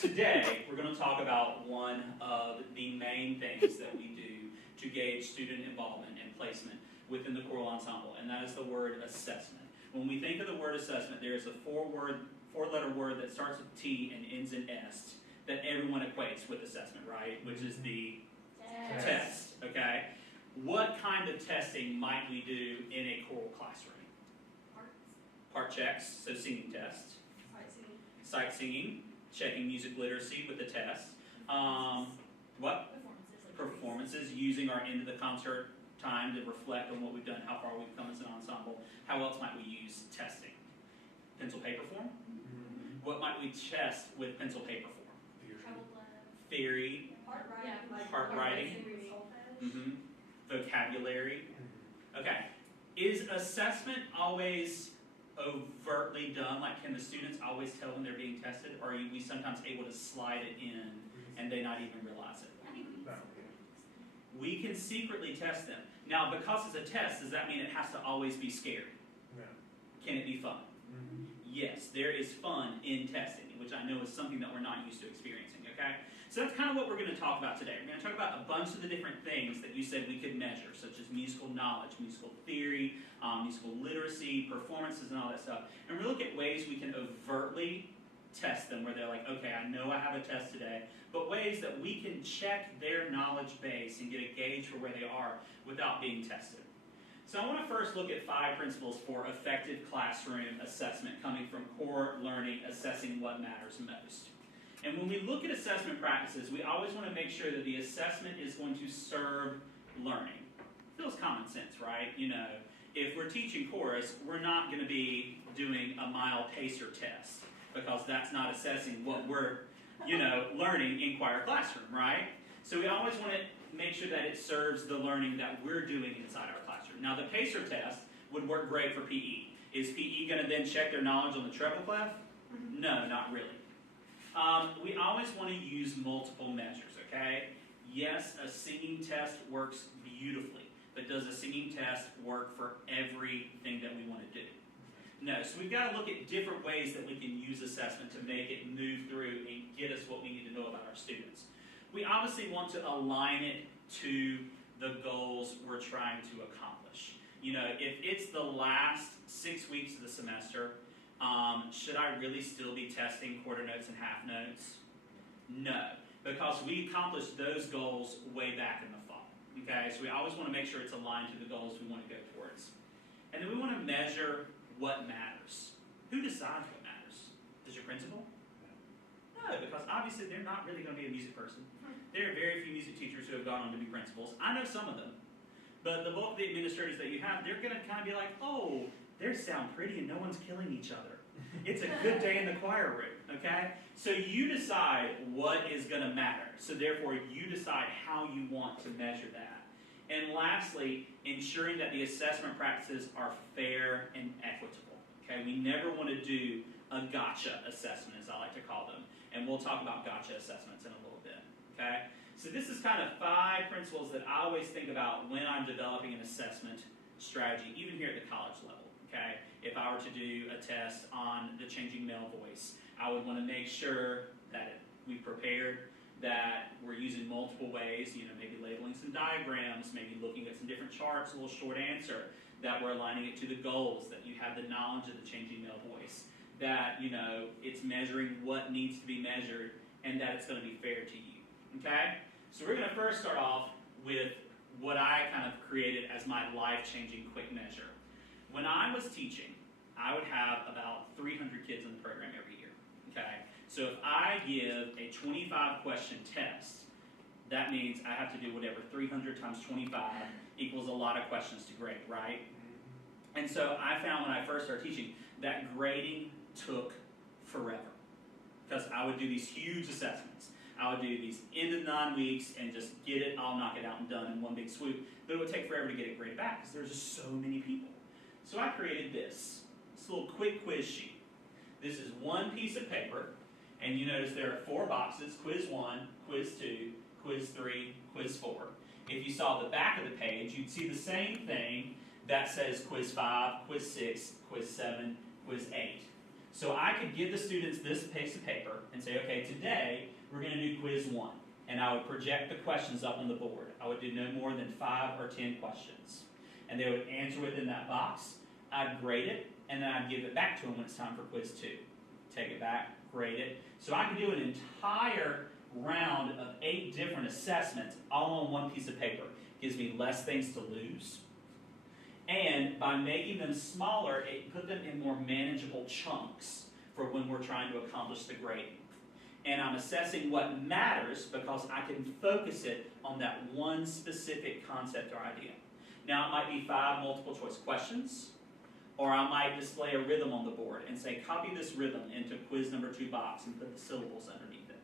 today we're going to talk about one of the main things that we do to gauge student involvement and placement within the choral ensemble, and that is the word assessment. When we think of the word assessment, there is a four-letter word that starts with T and ends in S that everyone equates with assessment, right? Which is the test, okay? What kind of testing might we do in a choral classroom? Part checks, so singing tests. Sight singing, checking music literacy with the test. What? Performances, using our end of the concert time to reflect on what we've done, how far we've come as an ensemble. How else might we use testing? Pencil paper form? Mm-hmm. What might we test with pencil paper form? Theory. Part writing. Mm-hmm. Vocabulary. Okay. Is assessment always overtly done? Like, can the students always tell when they're being tested, or are we sometimes able to slide it in and they not even realize it? We can secretly test them. Now, because it's a test, does that mean it has to always be scary? No. Can it be fun? Mm-hmm. Yes, there is fun in testing, which I know is something that we're not used to experiencing, okay? So that's kind of what we're going to talk about today. We're going to talk about a bunch of the different things that you said we could measure, such as musical knowledge, musical theory, musical literacy, performances, and all that stuff. And we're going to look at ways we can overtly test them, where they're like, okay, I know I have a test today, but ways that we can check their knowledge base and get a gauge for where they are without being tested. So I want to first look at 5 principles for effective classroom assessment coming from core learning, assessing what matters most. And when we look at assessment practices, we always want to make sure that the assessment is going to serve learning. Feels common sense, right? You know, if we're teaching chorus, we're not going to be doing a mile pacer test, because that's not assessing what we're, learning in choir classroom, right? So we always want to make sure that it serves the learning that we're doing inside our classroom. Now, the pacer test would work great for PE. Is PE going to then check their knowledge on the treble clef? No, not really. We always want to use multiple measures, okay? Yes, a singing test works beautifully, but does a singing test work for everything that we want to do? No, so we've got to look at different ways that we can use assessment to make it move through and get us what we need to know about our students. We obviously want to align it to the goals we're trying to accomplish. You know, if it's the last 6 weeks of the semester, should I really still be testing quarter notes and half notes? No, because we accomplished those goals way back in the fall. Okay, so we always want to make sure it's aligned to the goals we want to go towards. And then we want to measure what matters. Who decides what matters? Does your principal? No, because obviously they're not really going to be a music person. There are very few music teachers who have gone on to be principals. I know some of them. But the bulk of the administrators that you have, they're going to kind of be like, oh, they sound pretty and no one's killing each other. It's a good day in the choir room, okay? So you decide what is going to matter. So therefore, you decide how you want to measure that. And lastly, ensuring that the assessment practices are fair and equitable, okay? We never want to do a gotcha assessment, as I like to call them. And we'll talk about gotcha assessments in a little bit, okay? So this is kind of 5 principles that I always think about when I'm developing an assessment strategy, even here at the college level, okay? If I were to do a test on the changing male voice, I would want to make sure that we've prepared, that we're using multiple ways, maybe labeling some diagrams, maybe looking at some different charts, a little short answer, that we're aligning it to the goals, that you have the knowledge of the changing male voice, that, it's measuring what needs to be measured, and that it's going to be fair to you, okay? So we're going to first start off with what I kind of created as my life-changing quick measure. When I was teaching, I would have about 300 kids in the program every year, okay? So if I give a 25-question test, that means I have to do whatever 300 times 25 equals a lot of questions to grade, right? And so I found when I first started teaching that grading took forever, because I would do these huge assessments. I would do these end of 9 weeks and just get it, I'll knock it out and done in one big swoop. But it would take forever to get it graded back because there's just so many people. So I created this little quick quiz sheet. This is one piece of paper, and you notice there are 4 boxes: quiz 1, quiz 2, quiz 3, quiz 4. If you saw the back of the page, you'd see the same thing that says quiz 5, quiz 6, quiz 7, quiz 8. So I could give the students this piece of paper and say, okay, today we're going to do quiz 1. And I would project the questions up on the board. I would do no more than 5 or 10 questions. And they would answer within that box. I'd grade it, and then I'd give it back to them when it's time for quiz 2. Take it back, grade it. So I could do an entire round of 8 different assessments all on one piece of paper. Gives me less things to lose. And by making them smaller, it put them in more manageable chunks for when we're trying to accomplish the grading. And I'm assessing what matters because I can focus it on that one specific concept or idea. Now it might be 5 multiple choice questions, or I might display a rhythm on the board and say, copy this rhythm into quiz number 2 box and put the syllables underneath it.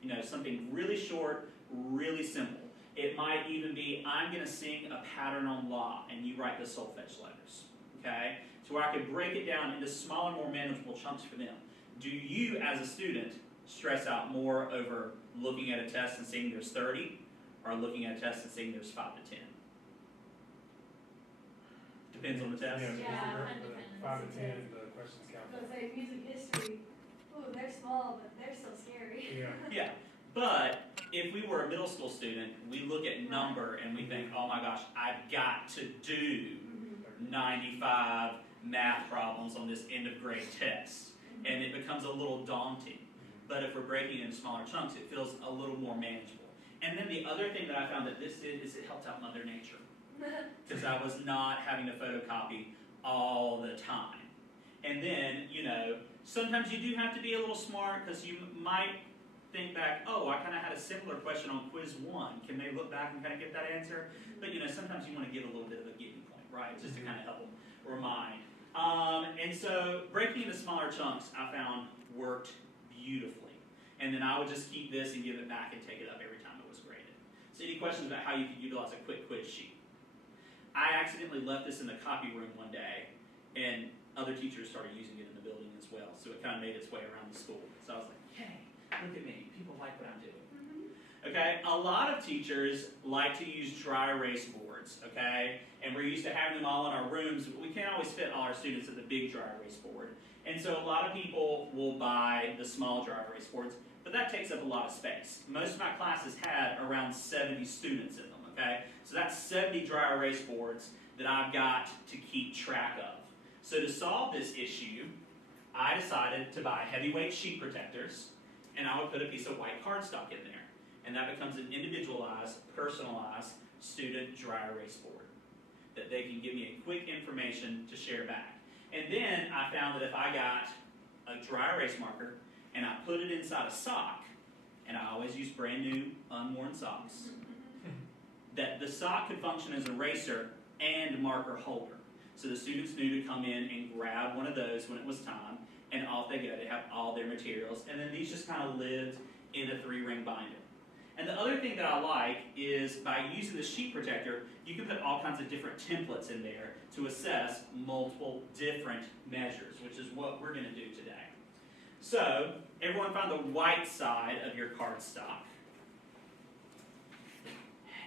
You know, something really short, really simple. It might even be, I'm going to sing a pattern on La, and you write the solfege letters, okay? So where I could break it down into smaller, more manageable chunks for them. Do you, as a student, stress out more over looking at a test and seeing there's 30, or looking at a test and seeing there's 5 to 10? Depends on the test. Yeah, 5 to 10, the questions count. I was like, music history, ooh, they're small, but they're so scary. Yeah. Yeah, but if we were a middle school student, we look at number and we think, oh my gosh, I've got to do 95 math problems on this end of grade test. And it becomes a little daunting. But if we're breaking it into smaller chunks, it feels a little more manageable. And then the other thing that I found that this did is it helped out Mother Nature. Because I was not having to photocopy all the time. And then, you know, sometimes you do have to be a little smart because you might think back, oh, I kind of had a similar question on quiz 1. Can they look back and kind of get that answer? But, you know, sometimes you want to give a little bit of a giving point, right? Just to kind of help them remind. And so breaking into smaller chunks, I found worked beautifully. And then I would just keep this and give it back and take it up every time it was graded. So any questions about how you could utilize a quick quiz sheet? I accidentally left this in the copy room one day, and other teachers started using it in the building as well. So it kind of made its way around the school. So I was like, hey, look at me. People like what I'm doing. Okay, a lot of teachers like to use dry erase boards, okay? And we're used to having them all in our rooms, but we can't always fit all our students at the big dry erase board. And so a lot of people will buy the small dry erase boards, but that takes up a lot of space. Most of my classes had around 70 students in them, okay? So that's 70 dry erase boards that I've got to keep track of. So to solve this issue, I decided to buy heavyweight sheet protectors, and I would put a piece of white cardstock in there. And that becomes an individualized, personalized student dry erase board that they can give me a quick information to share back. And then I found that if I got a dry erase marker and I put it inside a sock, and I always use brand new, unworn socks, that the sock could function as an eraser and marker holder. So the students knew to come in and grab one of those when it was time, and off they go. They have all their materials, and then these just kind of lived in a 3-ring binder. And the other thing that I like is by using the sheet protector, you can put all kinds of different templates in there to assess multiple different measures, which is what we're going to do today. So, everyone find the white side of your cardstock.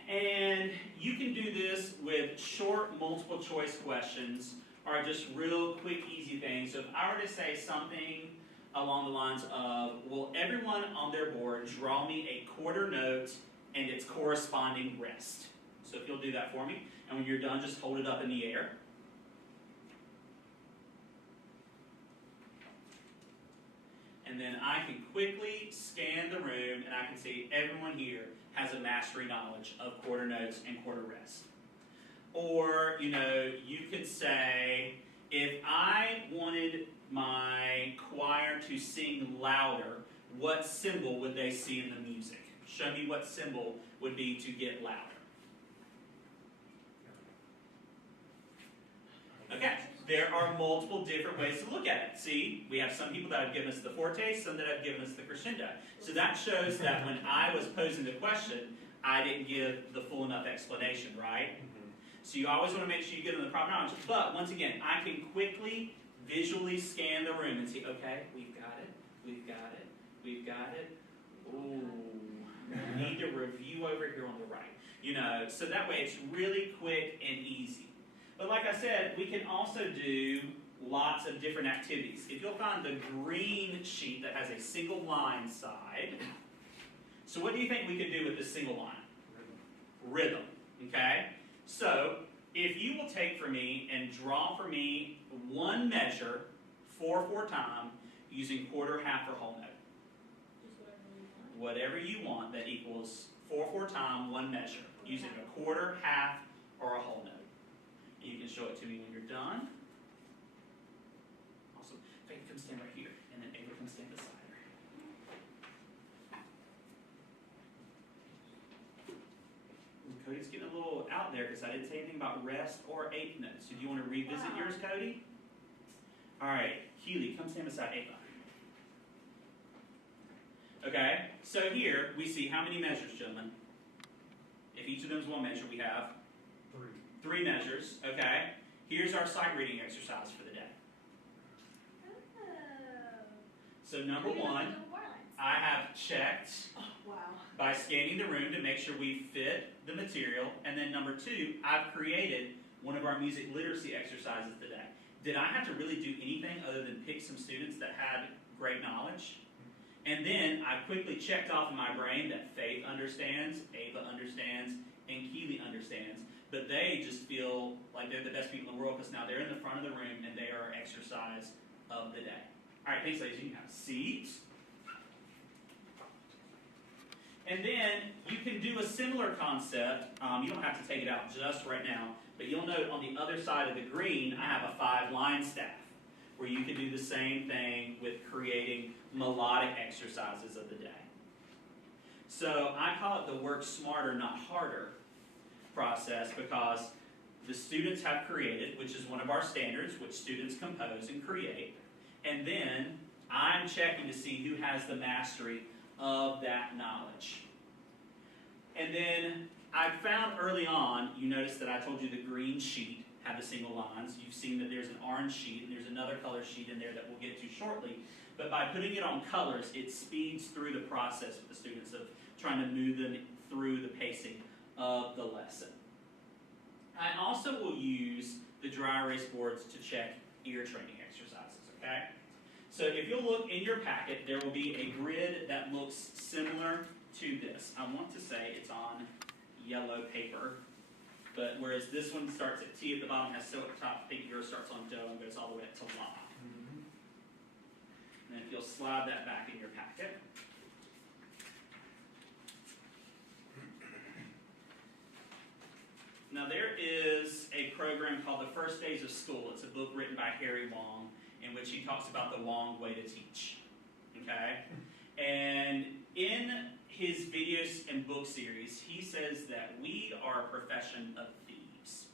And you can do this with short multiple choice questions or just real quick easy things. So if I were to say something along the lines of, will everyone on their board draw me a quarter note and its corresponding rest? So if you'll do that for me, and when you're done, just hold it up in the air. And then I can quickly scan the room, and I can see everyone here has a mastery knowledge of quarter notes and quarter rest. Or, you know, you could say, if I wanted my choir to sing louder, what symbol would they see in the music? Show me what symbol would be to get louder. Okay, there are multiple different ways to look at it. See, we have some people that have given us the forte, some that have given us the crescendo. So that shows that when I was posing the question, I didn't give the full enough explanation, right? So you always want to make sure you give them the proper knowledge. But once again, I can quickly visually scan the room and see, okay, we've got it, we've got it, we've got it. Ooh, we need to review over here on the right. You know, so that way it's really quick and easy. But like I said, we can also do lots of different activities. If you'll find the green sheet that has a single line side, so what do you think we could do with this single line? Rhythm, okay? So, if you will take for me and draw for me one measure, 4/4 time, using quarter, half, or whole note. Just Whatever you want that equals 4/4 time, one measure, using a quarter, half, or a whole note. You can show it to me when you're done. Awesome. Faith, come stand right here, and then Ava, come stand beside her. And Cody's getting a little out there because I didn't say anything about rest or eighth notes. So do you want to revisit yours, Cody? All right, Keely, come stand beside Ava. Okay, so here we see how many measures, gentlemen? If each of them is one measure, we have 3 measures, okay? Here's our sight reading exercise for the day. So number 1, I have checked by scanning the room to make sure we fit the material. And then number 2, I've created one of our music literacy exercises today. Did I have to really do anything other than pick some students that had great knowledge? And then I quickly checked off in my brain that Faith understands, Ava understands, and Keely understands. But they just feel like they're the best people in the world because now they're in the front of the room and they are our exercise of the day. All right, thanks, ladies. You can have a seat. And then you can do a similar concept. You don't have to take it out just right now, but you'll note on the other side of the green, I have a 5-line staff where you can do the same thing with creating melodic exercises of the day. So I call it the work smarter, not harder process because the students have created, which is one of our standards, which students compose and create, and then I'm checking to see who has the mastery of that knowledge. And then I found early on, you notice that I told you the green sheet had the single lines. You've seen that there's an orange sheet and there's another color sheet in there that we'll get to shortly. But by putting it on colors, it speeds through the process with the students of trying to move them through the pacing of the lesson. I also will use the dry erase boards to check ear training exercises, okay? So if you'll look in your packet, there will be a grid that looks similar to this. I want to say it's on yellow paper, but whereas this one starts at T at the bottom, has so at the top, I think yours starts on Do and goes all the way up to La. And then if you'll slide that back in your packet. Now there is a program called The First Days of School. It's a book written by Harry Wong in which he talks about the Wong way to teach. Okay? And in his videos and book series, he says that we are a profession of thieves.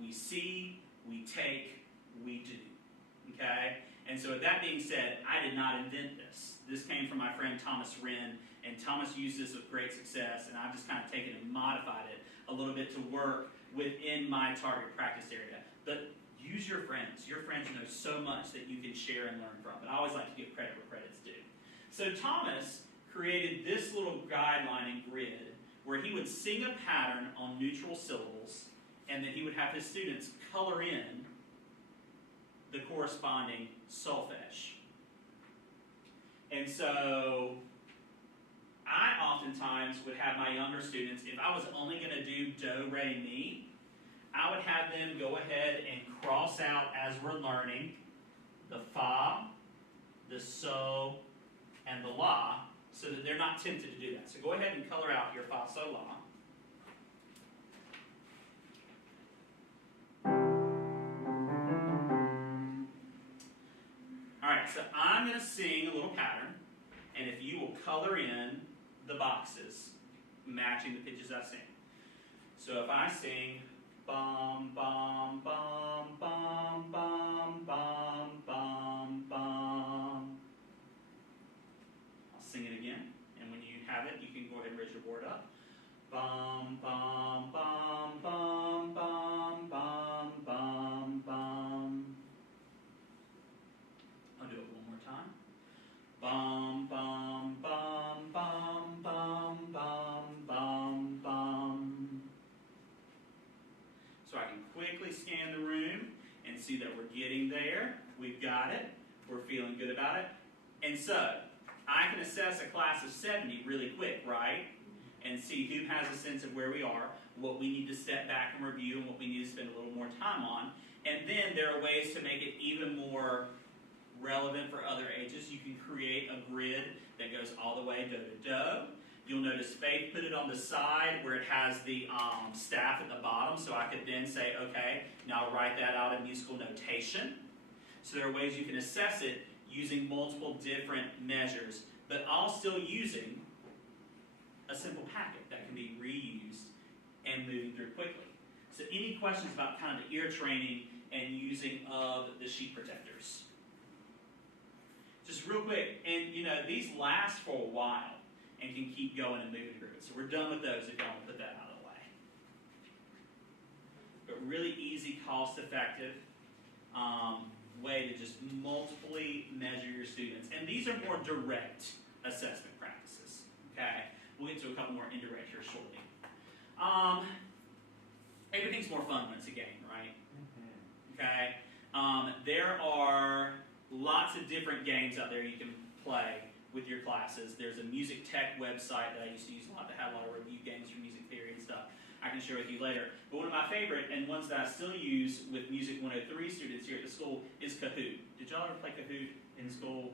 We see, we take, we do. Okay? And so with that being said, I did not invent this. This came from my friend Thomas Wren, and Thomas used this with great success, and I've just kind of taken and modified it a little bit to work within my target practice area. But use your friends. Your friends know so much that you can share and learn from. But I always like to give credit where credit's due. So Thomas created this little guideline and grid where he would sing a pattern on neutral syllables, and then he would have his students color in the corresponding solfege. And so I oftentimes would have my younger students, if I was only going to do Do, Re, Mi, I would have them go ahead and cross out as we're learning the Fa, the So, and the La, so that they're not tempted to do that. So go ahead and color out your Fa, So, La. Alright, so I'm going to sing a little pattern, and if you will color in the boxes matching the pitches I sing. So if I sing bum, bum, bum, bum, bum, bum, bum, bum, I'll sing it again, and when you have it, you can go ahead and raise your board up. Bum, bum, bum, bum, bum, bum, bum, bum. I'll do it one more time. Bum, bum, bum, bum, bum, bum, bum, bum. So I can quickly scan the room and can see that we're getting there. We've got it. We're feeling good about it. And so, I can assess a class of 70 really quick, right? And see who has a sense of where we are, what we need to step back and review, and what we need to spend a little more time on. And then there are ways to make it even more relevant for other ages. You can create a grid that goes all the way do to do. You'll notice Faith put it on the side where it has the staff at the bottom, so I could then say, okay, now write that out in musical notation. So there are ways you can assess it using multiple different measures, but all still using a simple packet that can be reused and moving through quickly. So any questions about kind of the ear training and using of the sheet protectors? Just real quick, and these last for a while and can keep going and moving through it. So we're done with those if y'all want to put that out of the way. But really easy, cost-effective way to just multiply measure your students. And these are more direct assessment practices. Okay? We'll get to a couple more indirect here shortly. Everything's more fun when it's a game, right? Okay? There are lots of different games out there you can play with your classes. There's a music tech website that I used to use a lot that had a lot of review games for music theory and stuff. I can share with you later. But one of my favorite, and ones that I still use with Music 103 students here at the school, is Kahoot. Did y'all ever play Kahoot in school?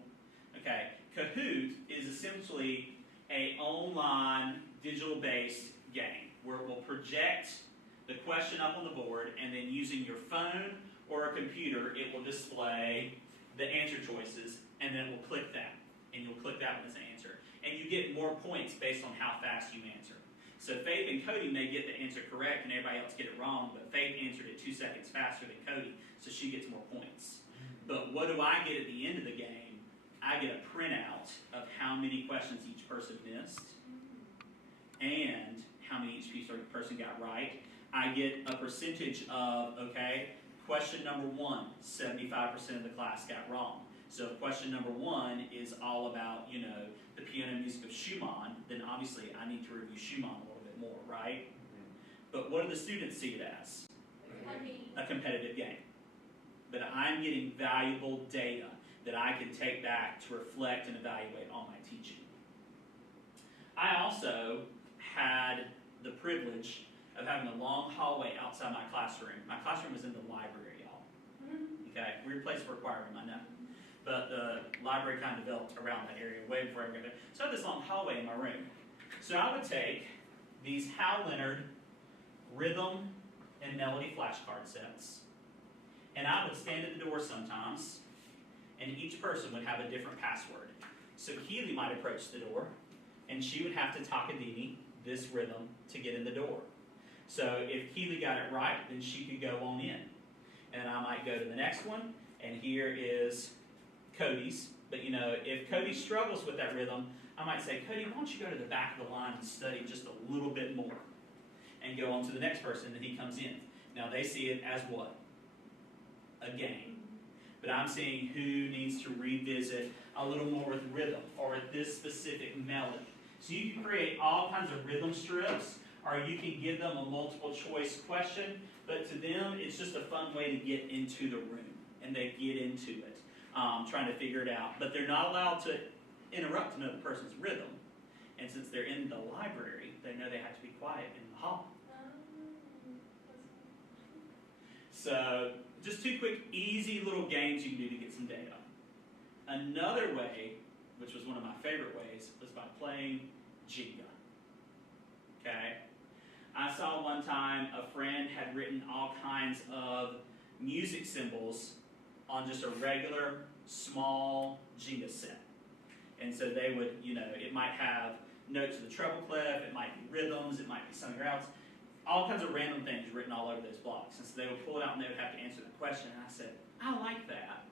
Okay. Kahoot is essentially an online, digital-based game where it will project the question up on the board, and then using your phone or a computer, it will display the answer choices, and then it will click that. And you'll click that one as an answer. And you get more points based on how fast you answer. So Faith and Cody may get the answer correct and everybody else get it wrong, but Faith answered it 2 seconds faster than Cody, so she gets more points. But what do I get at the end of the game? I get a printout of how many questions each person missed and how many each person got right. I get a percentage of, okay, question number 1, 75% of the class got wrong. So if question number 1 is all about, the piano music of Schumann, then obviously I need to review Schumann a little bit more, right? But what do the students see it as? A competitive game. But I'm getting valuable data that I can take back to reflect and evaluate on my teaching. I also had the privilege of having a long hallway outside my classroom. My classroom is in the library, y'all. Okay, weird place for a choir room, I know. But the library kind of developed around that area way before I got there. So I had this long hallway in my room. So I would take these Hal Leonard rhythm and melody flashcard sets, and I would stand at the door sometimes, and each person would have a different password. So Keely might approach the door, and she would have to Takadini this rhythm to get in the door. So if Keely got it right, then she could go on in. And I might go to the next one, and here is Cody's. But if Cody struggles with that rhythm, I might say, Cody, why don't you go to the back of the line and study just a little bit more? And go on to the next person, and he comes in. Now they see it as what? A game. But I'm seeing who needs to revisit a little more with rhythm, or with this specific melody. So you can create all kinds of rhythm strips, or you can give them a multiple choice question, but to them, it's just a fun way to get into the room, and they get into it. Trying to figure it out. But they're not allowed to interrupt another person's rhythm. And since they're in the library, they know they have to be quiet in the hall. So, just 2 quick, easy little games you can do to get some data. Another way, which was one of my favorite ways, was by playing Jenga. Okay? I saw one time a friend had written all kinds of music symbols on just a regular, small Jenga set. And so they would, it might have notes of the treble clef, it might be rhythms, it might be something else, all kinds of random things written all over those blocks. And so they would pull it out and they would have to answer the question. And I said, I like that,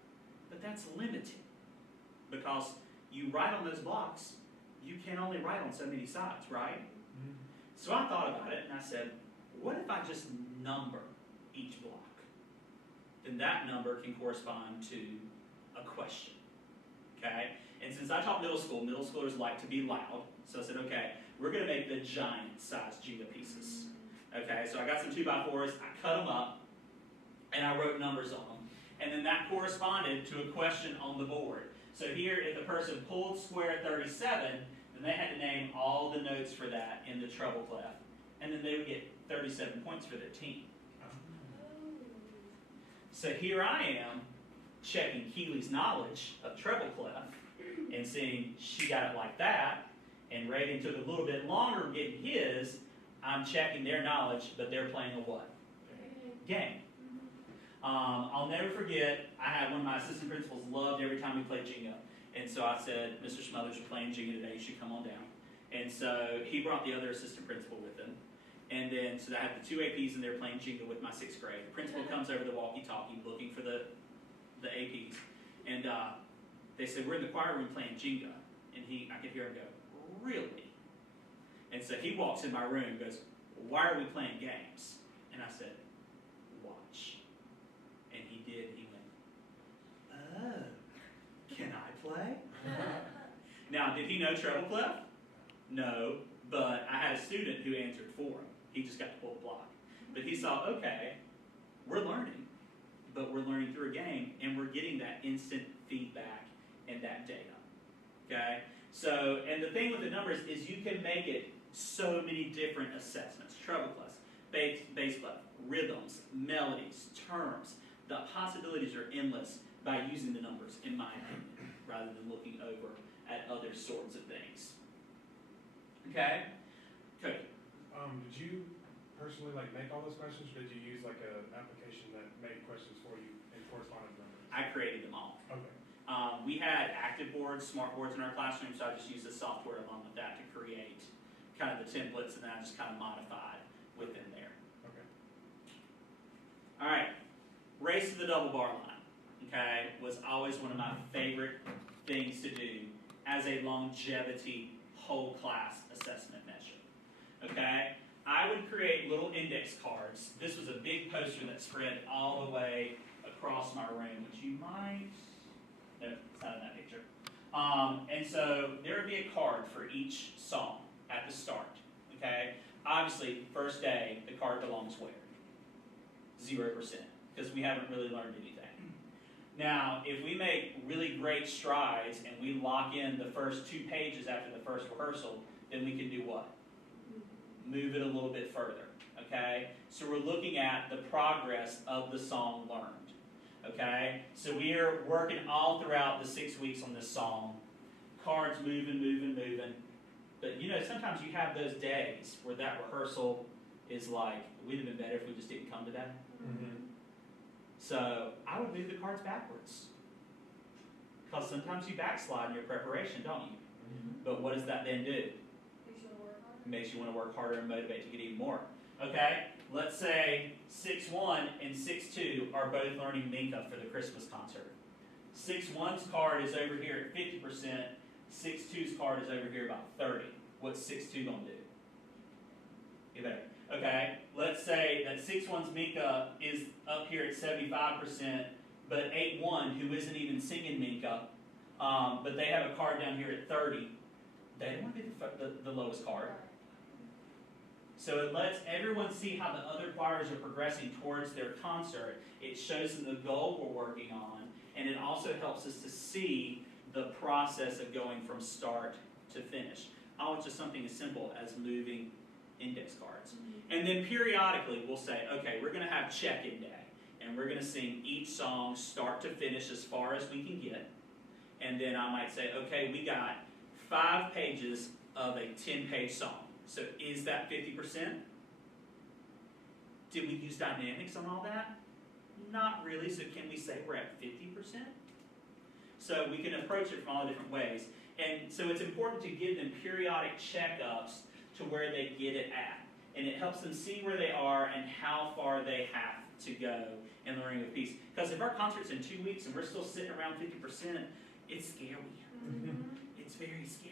but that's limiting. Because you write on those blocks, you can only write on so many sides, right? So I thought about it and I said, what if I just number each block? Then that number can correspond to a question, okay? And since I taught middle schoolers like to be loud, so I said, okay, we're going to make the giant-sized Jenga pieces, okay? So I got some 2x4s, I cut them up, and I wrote numbers on them. And then that corresponded to a question on the board. So here, if the person pulled square 37, then they had to name all the notes for that in the treble clef. And then they would get 37 points for their team. So here I am, checking Keely's knowledge of treble clef, and seeing she got it like that, and Reagan took a little bit longer getting his. I'm checking their knowledge, but they're playing a what? Game. I'll never forget, I had one of my assistant principals loved every time we played Jenga. And so I said, Mr. Smothers, you're playing Jenga today, you should come on down. And so he brought the other assistant principal with him. And then, so I had the two APs, and they're playing Jenga with my 6th grade. The principal comes over the walkie-talkie looking for the APs. And they said, we're in the choir room playing Jenga. And I could hear him go, really? And so he walks in my room and goes, why are we playing games? And I said, watch. And he did. He went, oh, can I play? Now, did he know treble clef? No, but I had a student who answered for him. He just got to pull the block. But he saw, okay, we're learning, but we're learning through a game, and we're getting that instant feedback and that data. Okay? So, and the thing with the numbers is you can make it so many different assessments. Treble clef, bass clef, rhythms, melodies, terms. The possibilities are endless by using the numbers, in my opinion, rather than looking over at other sorts of things. Okay? Cody. Did you personally make all those questions, or did you use an application that made questions for you in corresponding numbers? I created them all. Okay. We had active boards, smart boards in our classroom, so I just used the software along with that to create kind of the templates, and then I just kind of modified within there. Okay. All right. Race to the double bar line, okay, was always one of my favorite things to do as a longevity whole class assessment measure. Okay? I would create little index cards. This was a big poster that spread all the way across my room, which you might, no, it's not in that picture. And so there would be a card for each song at the start. Okay? Obviously, first day, the card belongs where? 0%, because we haven't really learned anything. Now, if we make really great strides and we lock in the first 2 pages after the first rehearsal, then we can do what? Move it a little bit further, okay? So we're looking at the progress of the song learned, okay? So we are working all throughout the 6 weeks on this song. Cards moving. But, sometimes you have those days where that rehearsal is like, it would have been better if we just didn't come today. Mm-hmm. So I would move the cards backwards. Because sometimes you backslide in your preparation, don't you? Mm-hmm. But what does that then do? It makes you want to work harder and motivate to get even more. Okay, let's say 6-1 and 6-2 are both learning Minka for the Christmas concert. 6-1's card is over here at 50%. 6-2's card is over here about 30. What's 6-2 going to do? Get better. Okay, let's say that 6-1's Minka is up here at 75%, but 8-1, who isn't even singing Minka, but they have a card down here at 30, they don't want to be the lowest card. So it lets everyone see how the other choirs are progressing towards their concert. It shows them the goal we're working on, and it also helps us to see the process of going from start to finish. Oh, it's just something as simple as moving index cards. And then periodically we'll say, okay, we're going to have check-in day, and we're going to sing each song start to finish as far as we can get. And then I might say, okay, we got 5 pages of a 10-page song. So is that 50%? Did we use dynamics on all that? Not really, so can we say we're at 50%? So we can approach it from all different ways. And so it's important to give them periodic checkups to where they get it at. And it helps them see where they are and how far they have to go in learning a piece. Because if our concert's in 2 weeks and we're still sitting around 50%, it's scary. Mm-hmm. It's very scary.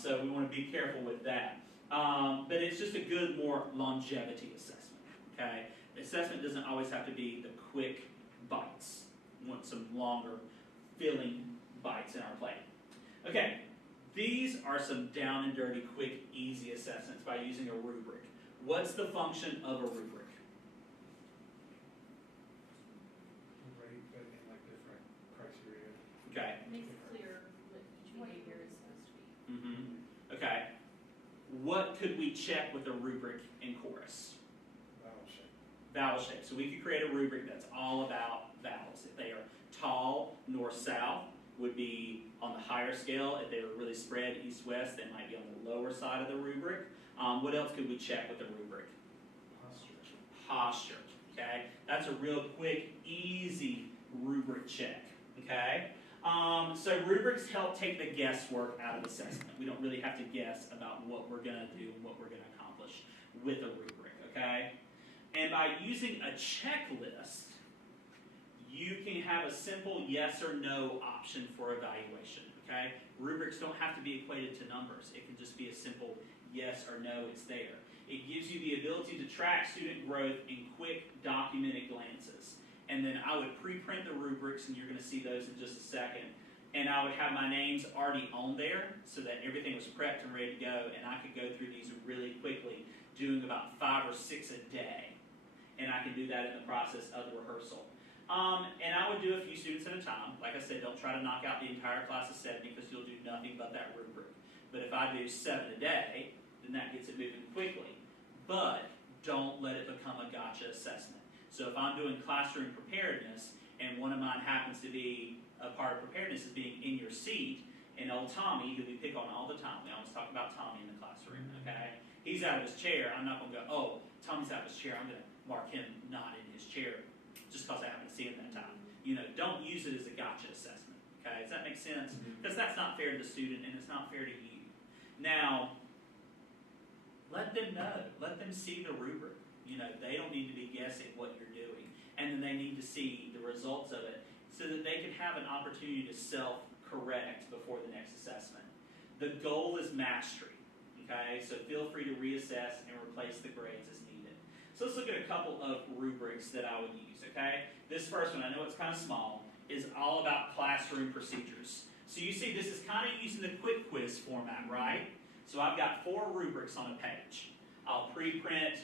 So we want to be careful with that. But it's just a good, more longevity assessment. Okay? The assessment doesn't always have to be the quick bites. We want some longer, filling bites in our plate. Okay. These are some down and dirty, quick, easy assessments by using a rubric. What's the function of a rubric? what could we check with a rubric in chorus? Vowel shape. Vowel shape. So we could create a rubric that's all about vowels. If they are tall, north-south, would be on the higher scale. If they were really spread east-west, they might be on the lower side of the rubric. What else could we check with a rubric? Posture. Posture. Okay? That's a real quick, easy rubric check. Okay? So rubrics help take the guesswork out of assessment. We don't really have to guess about what we're going to do and what we're going to accomplish with a rubric. Okay? And by using a checklist, you can have a simple yes or no option for evaluation. Okay? Rubrics don't have to be equated to numbers. It can just be a simple yes or no, it's there. It gives you the ability to track student growth in quick, documented glances. And then I would pre-print the rubrics, and you're going to see those in just a second. And I would have my names already on there so that everything was prepped and ready to go, and I could go through these really quickly, doing about 5 or 6 a day. And I can do that in the process of the rehearsal. And I would do a few students at a time. Like I said, don't try to knock out the entire class of 70 because you'll do nothing but that rubric. But if I do 7 a day, then that gets it moving quickly. But don't let it become a gotcha assessment. So if I'm doing classroom preparedness, and one of mine happens to be a part of preparedness is being in your seat, and old Tommy, who we pick on all the time, we always talk about Tommy in the classroom, okay? He's out of his chair. I'm not going to go, oh, Tommy's out of his chair. I'm going to mark him not in his chair just because I happen to see him that time. You know, don't use it as a gotcha assessment, okay? Does that make sense? Because that's not fair to the student, and it's not fair to you. Now, let them know. Let them see the rubric. You know, they don't need to be guessing what you're doing. And then they need to see the results of it so that they can have an opportunity to self-correct before the next assessment. The goal is mastery, okay? So feel free to reassess and replace the grades as needed. So let's look at a couple of rubrics that I would use, okay? This first one, I know it's kind of small, is all about classroom procedures. So you see this is kind of using the quick quiz format, right? So I've got 4 rubrics on a page. I'll pre-print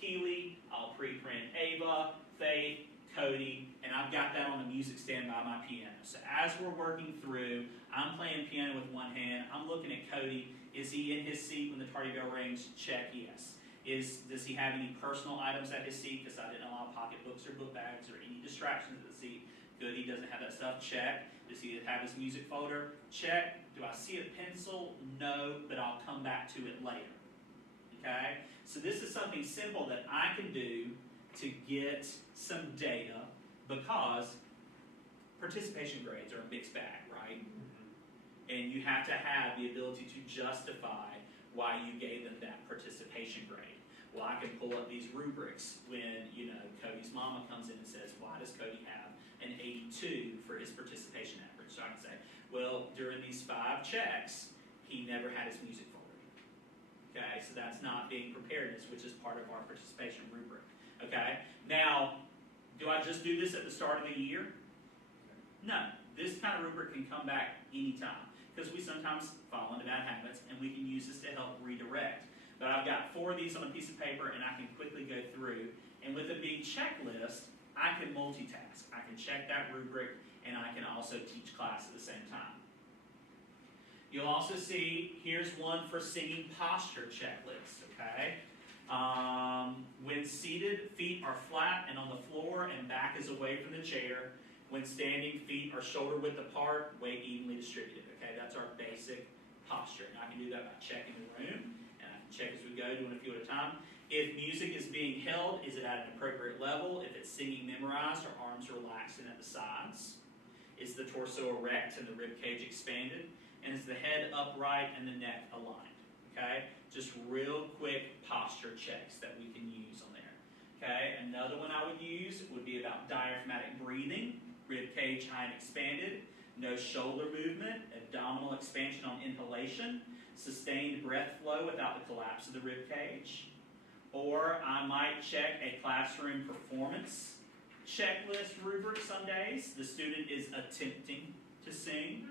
Keely, I'll pre-print Ava, Faith, Cody, and I've got that on the music stand by my piano. So as we're working through, I'm playing piano with one hand, I'm looking at Cody. Is he in his seat when the tardy bell rings? Check, yes. Does he have any personal items at his seat? Because I didn't allow pocketbooks or book bags or any distractions at the seat. Good, he doesn't have that stuff. Check. Does he have his music folder? Check. Do I see a pencil? No, but I'll come back to it later. Okay? So this is something simple that I can do to get some data because participation grades are a mixed bag, right? And you have to have the ability to justify why you gave them that participation grade. Well, I can pull up these rubrics when, you know, Cody's mama comes in and says, why does Cody have an 82 for his participation average? So I can say, well, during these 5 checks, he never had his music folder. Okay, so that's not being preparedness, which is part of our participation rubric. Okay, now, do I just do this at the start of the year? No, this kind of rubric can come back anytime because we sometimes fall into bad habits and we can use this to help redirect. But I've got 4 of these on a piece of paper and I can quickly go through. And with a big checklist, I can multitask. I can check that rubric and I can also teach class at the same time. You'll also see, here's one for singing posture checklist, okay? When seated, feet are flat and on the floor and back is away from the chair. When standing, feet are shoulder width apart, weight evenly distributed, okay? That's our basic posture. And I can do that by checking the room, and I can check as we go, doing a few at a time. If music is being held, is it at an appropriate level? If it's singing memorized, are arms relaxing at the sides? Is the torso erect and the rib cage expanded? And is the head upright and the neck aligned? Okay? Just real quick posture checks that we can use on there. Okay? Another one I would use would be about diaphragmatic breathing, rib cage high and expanded, no shoulder movement, abdominal expansion on inhalation, sustained breath flow without the collapse of the rib cage. Or I might check a classroom performance checklist rubric some days. The student is attempting to sing.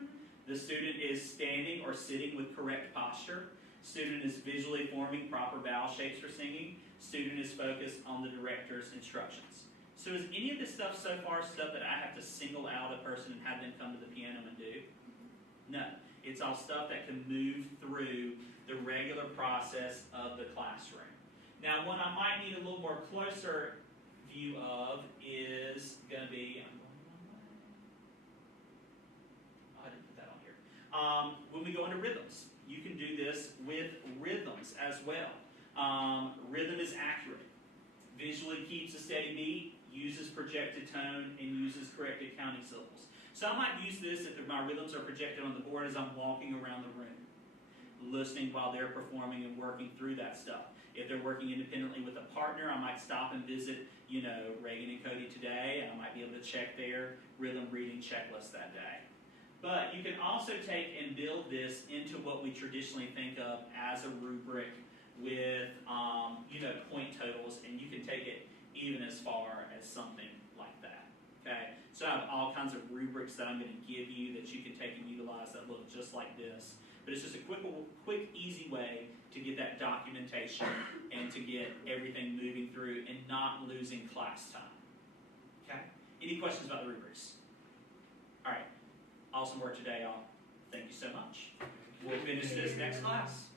The student is standing or sitting with correct posture. Student is visually forming proper vowel shapes for singing. Student is focused on the director's instructions. So is any of this stuff so far stuff that I have to single out a person and have them come to the piano and do? No. It's all stuff that can move through the regular regular process of the classroom. Now, what I might need a little more closer view of is going to be, I'm going the wrong way. Oh, I didn't put that on here. When we go into rhythms, you can do this with rhythms as well. Rhythm is accurate. Visually keeps a steady beat, uses projected tone, and uses corrected counting syllables. So I might use this if my rhythms are projected on the board as I'm walking around the room, listening while they're performing and working through that stuff. If they're working independently with a partner, I might stop and visit, Reagan and Cody today, and I might be able to check their rhythm reading checklist that day. But you can also take and build this into what we traditionally think of as a rubric with, point totals, and you can take it even as far as something like that, okay? So I have all kinds of rubrics that I'm going to give you that you can take and utilize that look just like this. But it's just a quick, easy way to get that documentation and to get everything moving through and not losing class time, okay? Any questions about the rubrics? All right, awesome work today, y'all. Thank you so much. We'll finish this next class.